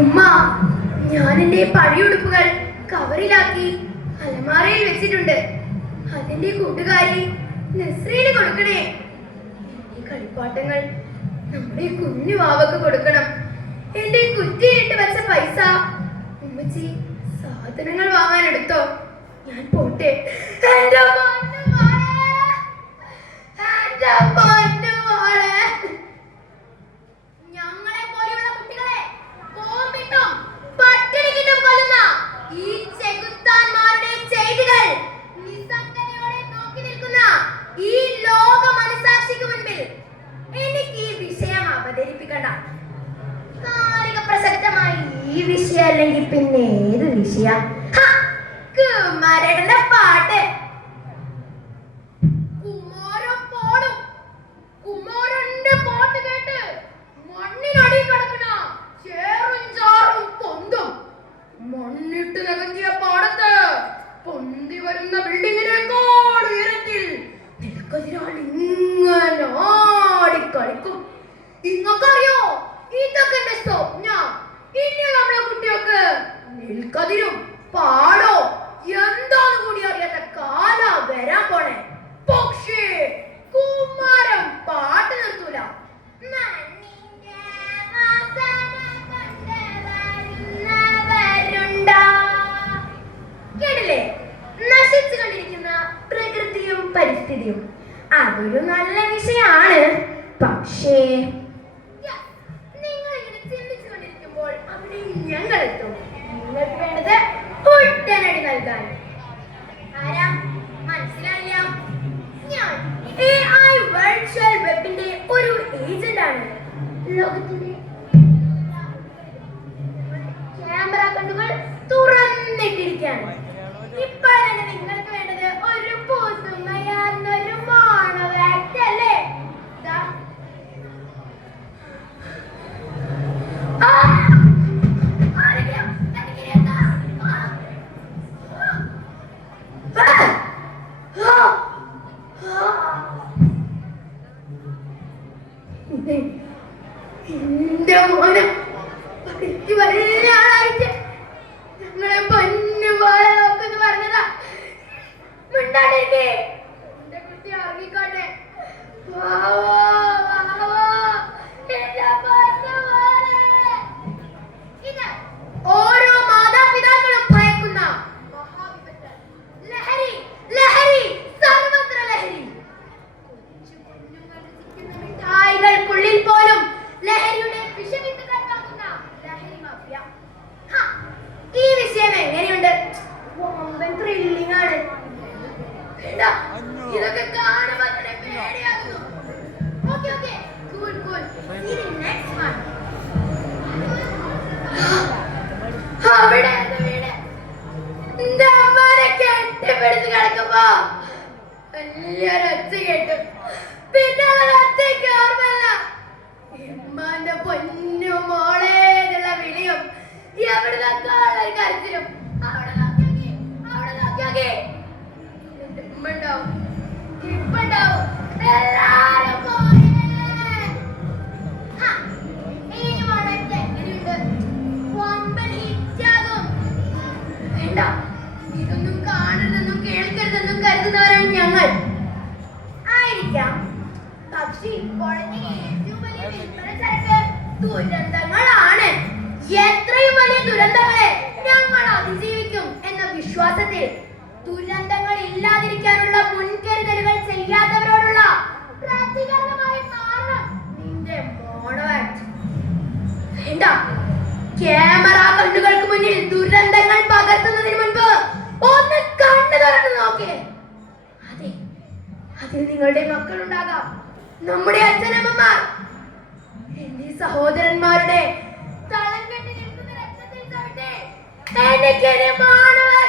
ഉമ്മ, ഞാൻ എന്റെ പഴയുടുപ്പുകൾ കവറിലാക്കി അലമാരയിൽ വെച്ചിട്ടുണ്ട്. അതിന്റെ കൂട്ടുകാരി നസ്രീന് കൊടുക്കണേ. ഈ കളിപ്പാട്ടങ്ങൾ നമ്മുടെ കുഞ്ഞു വാവക്ക് കൊടുക്കണം. എന്റെ കുറ്റിയിലിട്ട് വെച്ച പൈസ ഉമ്മച്ചി സാധനങ്ങൾ വാങ്ങാൻ എടുത്തോ. ഞാൻ പോട്ടെ. എന്റെ പൊന്നു മോളെ, എന്റെ പൊന്നു മോളെ. ഞങ്ങളെ പോലെയുള്ള കുട്ടികളെ ബോംബിട്ടും പട്ടിണിക്കിട്ടും കൊല്ലുന്ന ഈ ചെകുത്താന്മാരുടെ ചെയ്തികൾ നിസ്സംഗതയോടെ നോക്കി നിൽക്കുന്ന ഈ ലോക മനസാക്ഷിക്ക് മുൻപിൽ എനിക്ക് ഈ വിഷയം അവതരിപ്പിക്കണ്ട. കാലിക പ്രസക്തമായ ഈ വിഷയം അല്ലെങ്കിൽ പിന്നെ ഏത് വിഷയം? കുമാരന്റെ പാട്ട്. കുമാരൻ പാടും. കുമാരന്റെ പാട്ട് കേട്ട് മണ്ണിനടി കിടക്കണ ചേറും ചാറും പൊന്തും. മണ്ണിട്ട് നികത്തിയ പാടത്ത് പൊന്തി വരുന്ന ബിൽഡിങ്ങിനേക്കാൾ ഉയരത്തിൽ നെൽക്കതിരാൾ ഇങ്ങനെ ആടിക്കളിക്കും. ഇങ്ങക്കറിയോ, ഇതൊക്കെ എന്റെ സ്വപ്നം. ഇനി നമ്മളെ കുട്ടികൾക്ക് നെൽക്കതിരും പാടോ എന്താന്ന് കൂടി അറിയാത്ത കാല വരാൻ പോണേ. പക്ഷേ കുമാരൻ പാട്ട് നിർത്തൂല. കേട്ടില്ലേ? നശിച്ചു കൊണ്ടിരിക്കുന്ന പ്രകൃതിയും പരിസ്ഥിതിയും അതൊരു നല്ല വിഷയമാണ്. പക്ഷേ നിങ്ങൾ ഇങ്ങനെ ചിന്തിച്ചു കൊണ്ടിരിക്കുമ്പോൾ അവിടെ ഞങ്ങൾ എത്തും. നിങ്ങൾക്ക് വേണ്ടത് ഉടനടി നൽകാൻ. ആരാ? മനസ്സിലായില്ല? ഞാൻ AI വെർച്വൽ വെബിന്റെ ഒരു ഏജന്റ് ആണ്. ലോകത്തിന്റെ ക്യാമറ കണ്ണുകൾ തുറന്നിട്ടിരിക്കുകയാണ്. ഇപ്പോൾ തന്നെ നിങ്ങൾക്ക് വേണ്ടത് ഒരു പുതുമയാർന്നൊരു മോണോ ആക്ട് അല്ലേ? എന്റെ മോനെ വലിയ ആളായിട്ട് ഞങ്ങളെ പൊന്നു പോലെ നോക്കെന്ന് പറഞ്ഞതാ. മിണ്ടാണ്ടിരിക്കേ. എന്റെ കുട്ടി ഇറങ്ങിക്കോട്ടെ. ഇത് ഓരോ മാതാപിതാക്കളും ഭയക്കുന്ന മഹാവിപത്ത്. ലഹരി, ലഹരി, സർവത്ര ലഹരി. കൊച്ചു കുഞ്ഞുങ്ങൾ രസിക്കുന്ന മിഠായികൾക്കുള്ളിൽ പോലും ലഹരിയുടെ വിഷവിത്തുകൾ വാങ്ങുന്ന ലഹരി മാഫിയ. ഈ വിഷയം എങ്ങനെയുണ്ട്? ത്രില്ലിംഗ് ആണ്. ഇതൊക്കെ കാണുമ്പോൾ തന്നെ പേടിയാകുന്നു. Okay okay, cool cool. ഇനി നെക്സ്റ്റ് വൺ. അവിടെ വീട് എന്റെ അമ്മനെ കെട്ടിപ്പിടിച്ച് കിടക്കുമ്പോ വലിയൊരൊച്ച കേട്ടു. പിന്നെ ഒരൊച്ചയ്ക്ക് ഓർമ്മല്ല. ഉമ്മാന്റെ പൊന്നു മോളെ എന്നുള്ള വിളിയും എവിടെ നോക്കാനുള്ള കരച്ചിലും. അവിടെ നോക്കിയാക്കി, അവിടെ നോക്കിയാക്കി. ഉമ്മണ്ടാവും, ഇപ്പണ്ടാവും, എല്ലാരും പോയേ. ഈ മണത്ത് എങ്ങനെയുണ്ട്? വമ്പൻ ഹിറ്റാകും. വേണ്ട, ഇതൊന്നും കാണരുതെന്നും കേൾക്കരുതെന്നും കരുതുന്നവരാണ് ഞങ്ങൾ. ആയിരിക്കാം. പക്ഷേ ഇപ്പോഴത്തെ ഏറ്റവും വലിയ വിൽപ്പന ചരക്ക് ദുരന്തങ്ങളാണ്. എത്രയും വലിയ ദുരന്തങ്ങളെ ഞങ്ങൾ അതിജീവിക്കും എന്ന വിശ്വാസത്തിൽ ദുരന്തങ്ങൾ ഇല്ലാതിരിക്കാനുള്ള മുൻകരുതലുകൾ ചെയ്യാത്തവരോടുള്ള പ്രതികരണമായി മാറണം നിന്റെ മോണോ ആക്ട്. വേണ്ട, ക്യാമറ കണ്ണുകൾക്ക് മുന്നിൽ ദുരന്തങ്ങൾ പകർത്തുന്നതിന് മുൻപ് ഒന്ന് കണ്ണു തുറന്നു നോക്കേ. അതെ, അതിൽ നിങ്ങളുടെ മക്കളുണ്ടാകാം, നമ്മുടെ അച്ഛനമ്മമാർ, എന്റെ സഹോദരന്മാരുടെ തളം കെട്ടി നിൽക്കുന്ന രക്തത്തിൽ തൊട്ട് എനിക്ക് മാണവർ